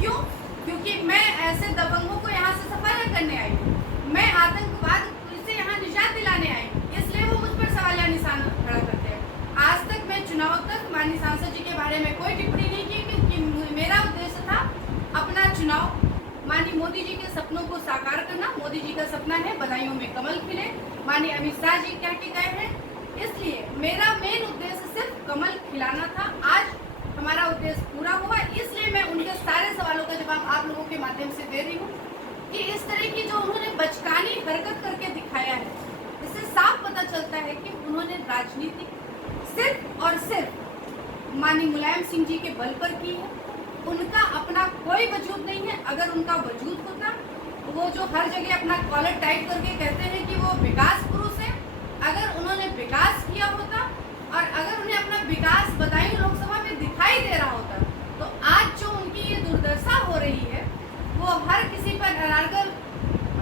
क्यों? क्योंकि मैं ऐसे दबंगों को यहाँ से सफाया करने आई हूँ, मैं आतंकवाद से यहाँ निजात दिलाने आई हूँ, इसलिए वो मुझ पर सवालिया निशान खड़ा करते हैं। आज तक मैं चुनाव तक माननीय सांसद जी के बारे में कोई टिप्पणी नहीं की, क्योंकि मेरा उद्देश्य था अपना चुनाव माननीय मोदी जी के सपनों को साकार करना। मोदी जी का सपना है बदायूं में कमल खिले, माननीय अमित शाह जी कह के गए हैं, इसलिए मेरा मेन उद्देश्य सिर्फ कमल खिलाना था। आज हमारा उद्देश्य पूरा हुआ, इसलिए मैं उनके सारे सवालों का जवाब आप लोगों के माध्यम से दे रही हूँ कि इस तरह की जो उन्होंने बचकानी हरकत करके दिखाया है, इससे साफ पता चलता है कि उन्होंने राजनीति सिर्फ और सिर्फ माननीय मुलायम सिंह जी के बल पर की है। उनका अपना कोई वजूद नहीं है। अगर उनका वजूद होता, वो जो हर जगह अपना कॉलर टाइट करके कहते हैं कि वो विकास पुरुष है, अगर उन्होंने विकास किया होता और अगर उन्हें अपना विकास बदायूं लोकसभा में दिखाई दे रहा होता, तो आज जो उनकी ये दुर्दशा हो रही है, वो हर किसी पर अनारगल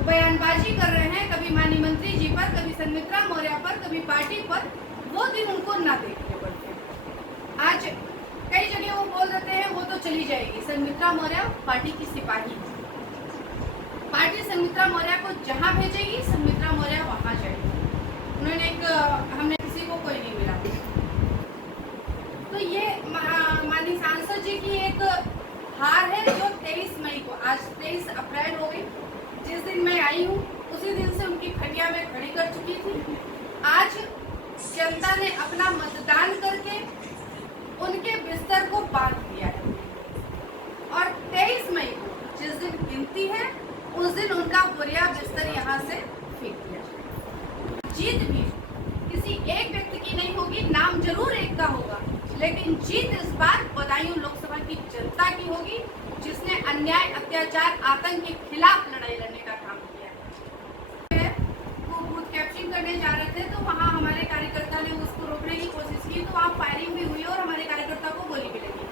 बयानबाजी कर रहे हैं, कभी माननीय मंत्री जी पर, कभी संघमित्रा मौर्य पर, कभी पार्टी पर, वो दिन उनको ना देखने पड़ते। आज कई जगह वो बोल देते हैं वो तो चली जाएगी, संघमित्रा मौर्य पार्टी की सिपाही, पार्टी संघमित्रा मौर्य को जहां भेजेगी संघमित्रा मौर्य वहां जाएगी। उन्होंने हमने किसी को कोई नहीं मिला। तो ये माननीय सांसद जी की एक हार है जो 23 मई को, आज 23 अप्रैल हो गई, जिस दिन मैं आई हूँ उसी दिन से उनकी खटिया में खड़ी कर चुकी थी। आज जनता ने अपना मतदान करके उनके बिस्तर को बांध दिया है और 23 मई को जिस दिन गिनती है उस दिन उनका बोरिया बिस्तर यहाँ से फेंक दिया जाएगा। जीत भी किसी एक व्यक्ति की नहीं होगी, नाम जरूर एक का होगा, लेकिन जीत इस बार बदायूं लोकसभा की जनता की होगी, जिसने अन्याय, अत्याचार, आतंक के खिलाफ लड़ाई लड़ने का काम किया है। वो बूथ कैप्चरिंग करने जा रहे थे तो वहाँ हमारे कार्यकर्ता ने उसको रोकने की कोशिश की, तो वहाँ फायरिंग भी हुई और हमारे कार्यकर्ता को गोली भी लगी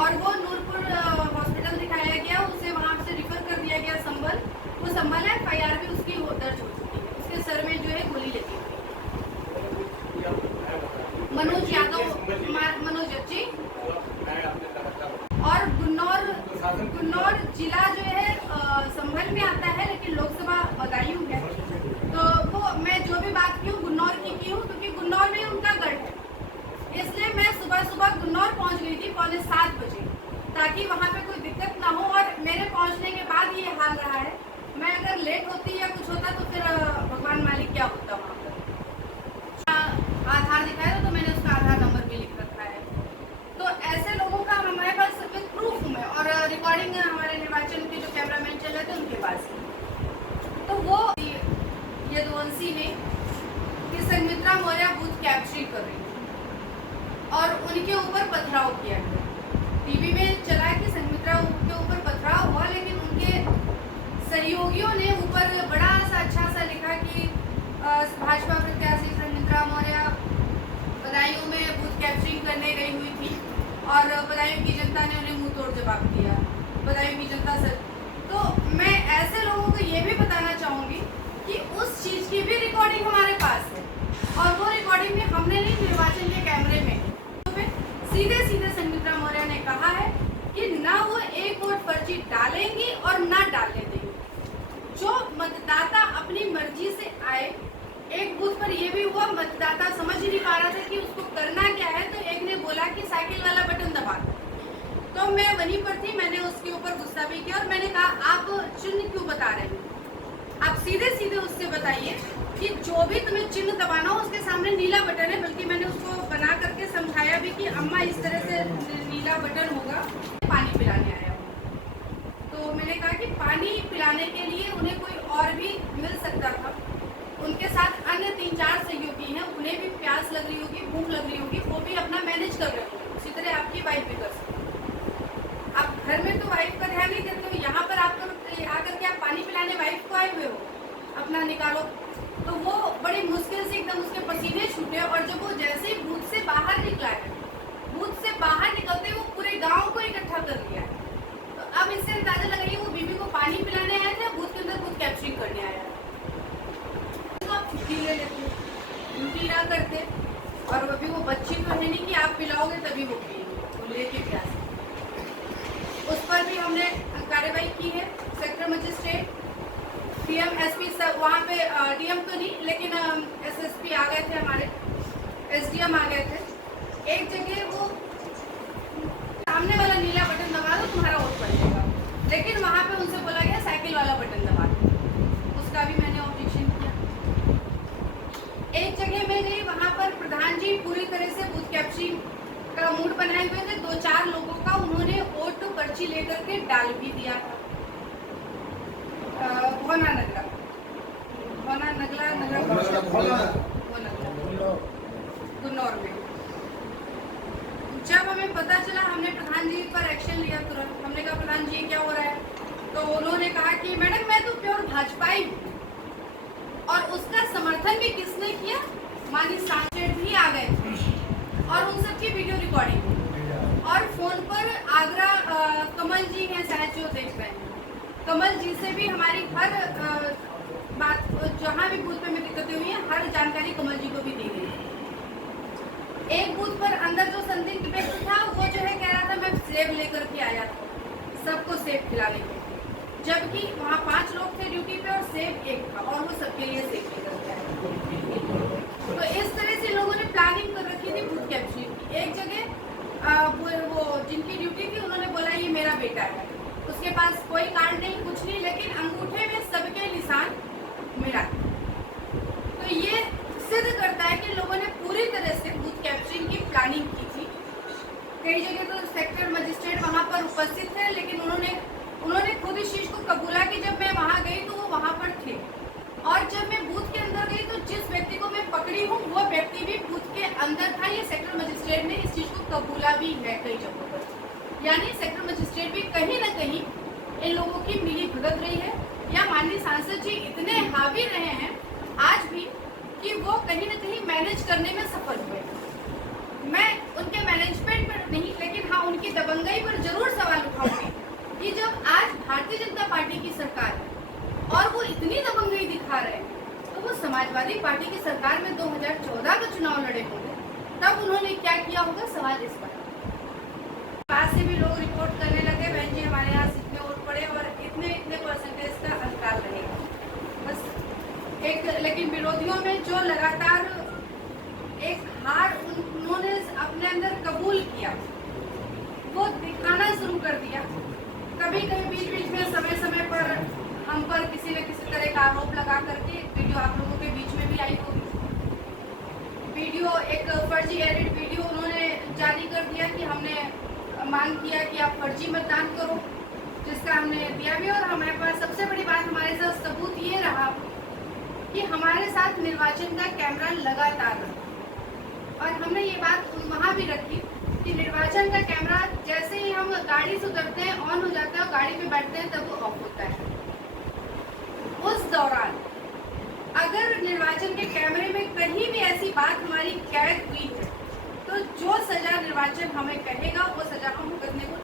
और वो नूरपुर हॉस्पिटल दिखाया गया, उसे वहाँ से रिफर कर दिया गया संभल। वो संभल है, FIR भी उसकी दर्ज हो चुकी है, उसके सर में जो है गोली लगी। मनोज यादव, मनोज जी, और गुन्नौर जिला जो है संभल में आता है, लेकिन लोकसभा बदायूं है। तो वो मैं जो भी बात की हूँ गुन्नौर की हूँ, क्योंकि गुन्नौर में उनका गढ़ है, इसलिए मैं सुबह गुन्नौर पहुँच गई थी 6:45 बजे, ताकि वहाँ पे कोई दिक्कत ना हो। और मेरे पहुँचने के बाद ये हाल रहा है, मैं अगर लेट होती या कुछ होता तो फिर भगवान मालिक क्या होता वहाँ पर। आधार दिखाया तो मैंने उसका आधार नंबर भी लिख रखा है। तो ऐसे लोगों का हमारे पास सब प्रूफ है और रिकॉर्डिंग हमारे निर्वाचन के जो कैमरामैन चल रहे थे उनके पास है। तो वो यदुवंशी ने कि संघमित्रा मौर्य बूथ कैप्चरिंग कर रही थी और उनके ऊपर पथराव किया गया। टीवी में चला कि संघमित्रा के ऊपर पथराव हुआ, लेकिन उनके सहयोगियों ने ऊपर बड़ा सा अच्छा सा लिखा कि भाजपा प्रत्याशी संघमित्रा मौर्य बदायूं में बूथ कैप्चरिंग करने गई हुई थी और बदायूं की जनता ने उन्हें मुंह तोड़ जवाब दिया। बदायूं की जनता सर, तो मैं ऐसे लोगों को ये भी बताना चाहूँगी कि उस चीज़ की भी रिकॉर्डिंग हमारे पास है और वो रिकॉर्डिंग में हमने नहीं, निर्वाचन के कैमरे में सीधे संघमित्रा मौर्य ने कहा है कि ना वो एक वोट पर्ची डालेंगी और ना डालने देंगी। जो मतदाता अपनी मर्जी से आए, एक बूथ पर ये भी हुआ मतदाता समझ ही नहीं पा रहा था कि उसको करना क्या है, तो एक ने बोला कि साइकिल वाला बटन दबा दो। तो मैं वहीं पर थी, मैंने उसके ऊपर गुस्सा भी किया और मैंने कहा आप चिन्ह क्यों बता रहे हैं, आप सीधे उससे बताइए कि जो भी तुम्हें चिन्ह दबाना हो उसके सामने नीला बटन है। बल्कि मैंने उसको बना करके समझाया भी कि अम्मा इस तरह से नीला बटन होगा। पानी पिलाने आया हूँ, तो मैंने कहा कि पानी पिलाने के लिए उन्हें कोई और भी मिल सकता था, उनके साथ अन्य 3-4 सहयोगी हैं, उन्हें भी प्यास लग रही होगी, भूख लग रही होगी, वो भी अपना मैनेज कर रहे होंगे, उसी तरह आपकी वाइफ भी कर सकती है। आप घर में तो वाइफ का ध्यान नहीं देते हो, यहाँ पर आप आकर के आप पानी पिलाने वाइफ को आए हुए हो, अपना निकालो। तो वो बड़ी मुश्किल से एकदम उसके पसीने छूटे और जब वो जैसे ही बूथ से बाहर निकला है, बूथ से बाहर निकलते वो पूरे गांव को इकट्ठा कर लिया है। तो अब इससे अंदाजा लगाइए वो बीबी को पानी पिलाने आया था, बूथ के अंदर बूथ कैप्चरिंग करने आया है। तो आप छुट्टी ले लेते, ड्यूटी ना करते, और अभी वो बच्ची तो है नहीं कि आप पिलाओगे तभी वो पिएंगे, वो लेके प्यास। उस पर हमने कार्रवाई की है। सेक्टर मजिस्ट्रेट, डीएम, एसपी सब वहाँ पे, डीएम तो नहीं लेकिन एसएसपी आ गए थे, हमारे एसडीएम आ गए थे। एक जगह वो सामने वाला नीला बटन दबा दो तुम्हारा वोट पड़ जाएगा, लेकिन वहाँ पे उनसे बोला गया साइकिल वाला बटन दबा दो। उसका भी मैंने ऑब्जेक्शन किया। एक जगह में गई, वहाँ पर प्रधान जी पूरी तरह से बूथ कैप्चरिंग का मूड बनाए हुए थे। 2-4 लोगों का उन्होंने वोट पर्ची लेकर के डाल भी दिया था। भोना नगला गुन्नौर में। जब हमें पता चला, हमने प्रधान जी पर एक्शन लिया तुरंत। हमने कहा प्रधान जी क्या हो रहा है, तो उन्होंने कहा कि मैडम मैं तो प्योर भाजपाई हूँ। और उसका समर्थन भी किसने किया, माननीय सांसद भी आ गए और उन सबकी वीडियो रिकॉर्डिंग। और फोन पर आगरा कमल जी हैं शायद जो देख रहे हैं, कमल जी से भी हमारी हर बात, जहाँ भी बूथ पे में दिक्कतें हुई हैं, हर जानकारी कमल जी को भी दी गई है। एक बूथ पर अंदर जो संदिग्ध व्यक्ति था वो जो है कह रहा था मैं सेब लेकर के आया था सबको सेब खिलाने के, जबकि वहाँ 5 लोग थे ड्यूटी पे और सेब एक था और वो सबके लिए सेब लेकर के आया। तो इस तरह से लोगों ने प्लानिंग कर रखी थी बूथ कैप्चरिंग की। एक जगह वो जिनकी ड्यूटी थी उन्होंने बोला ये मेरा बेटा है, उसके पास कोई कार्ड नहीं कुछ नहीं, लेकिन अंगूठे में सबके निशान मेरा। तो ये सिद्ध करता है कि लोगों ने पूरी तरह से बूथ कैप्चरिंग की प्लानिंग की थी। कई जगह तो सेक्टर मजिस्ट्रेट वहाँ पर उपस्थित थे, लेकिन उन्होंने खुद इस चीज को कबूला कि जब मैं वहाँ गई तो वो वहाँ पर थे। और जब मैं बूथ के अंदर गई तो जिस व्यक्ति को मैं पकड़ी हूँ वो व्यक्ति भी बूथ के अंदर था। ये सेक्टर मजिस्ट्रेट ने इस चीज को कबूला भी है कई जगहों पर। यानी सेक्टर मजिस्ट्रेट भी कहीं न कहीं इन लोगों की मिली भगत रही है, या माननीय सांसद जी इतने हावी रहे हैं आज भी कि वो कहीं न कहीं मैनेज करने में सफल हुए। मैं उनके मैनेजमेंट पर नहीं, लेकिन हाँ उनकी दबंगई पर जरूर सवाल उठाऊंगी कि जब आज भारतीय जनता पार्टी की सरकार है और वो इतनी दबंगई दिखा रहे हैं, तो वो समाजवादी पार्टी की सरकार में 2014 का चुनाव लड़े होंगे, तब उन्होंने क्या किया होगा, सवाल इस पर। पास से भी लोग रिपोर्ट करने लगे बहन जी हमारे यहाँ इतने वोट पड़े और इतने परसेंटेज का अंतराल रहेगा बस एक। लेकिन विरोधियों में जो लगातार एक हार उन्होंने अपने अंदर कबूल किया, वो दिखाना शुरू कर दिया। कभी बीच में समय पर हम पर किसी न किसी तरह का आरोप लगा करके वीडियो आप लोगों के बीच में भी आई होगी। वीडियो एक फर्जी एडिट वीडियो उन्होंने जारी कर दिया कि हमने मांग किया कि आप फर्जी मतदान करो, जिसका हमने दिया भी। और हमारे पास सबसे बड़ी बात, हमारे साथ सबूत ये रहा कि हमारे साथ निर्वाचन का कैमरा लगातार रहा। और हमने ये बात वहाँ भी रखी कि निर्वाचन का कैमरा जैसे ही हम गाड़ी से उतरते हैं ऑन हो जाता है और गाड़ी में बैठते हैं तब वो ऑफ होता है। उस दौरान अगर निर्वाचन के कैमरे में कहीं भी ऐसी बात हमारी कैद हुई है, तो जो सजा निर्वाचन हमें कहेगा वो सजा हम भुगतने को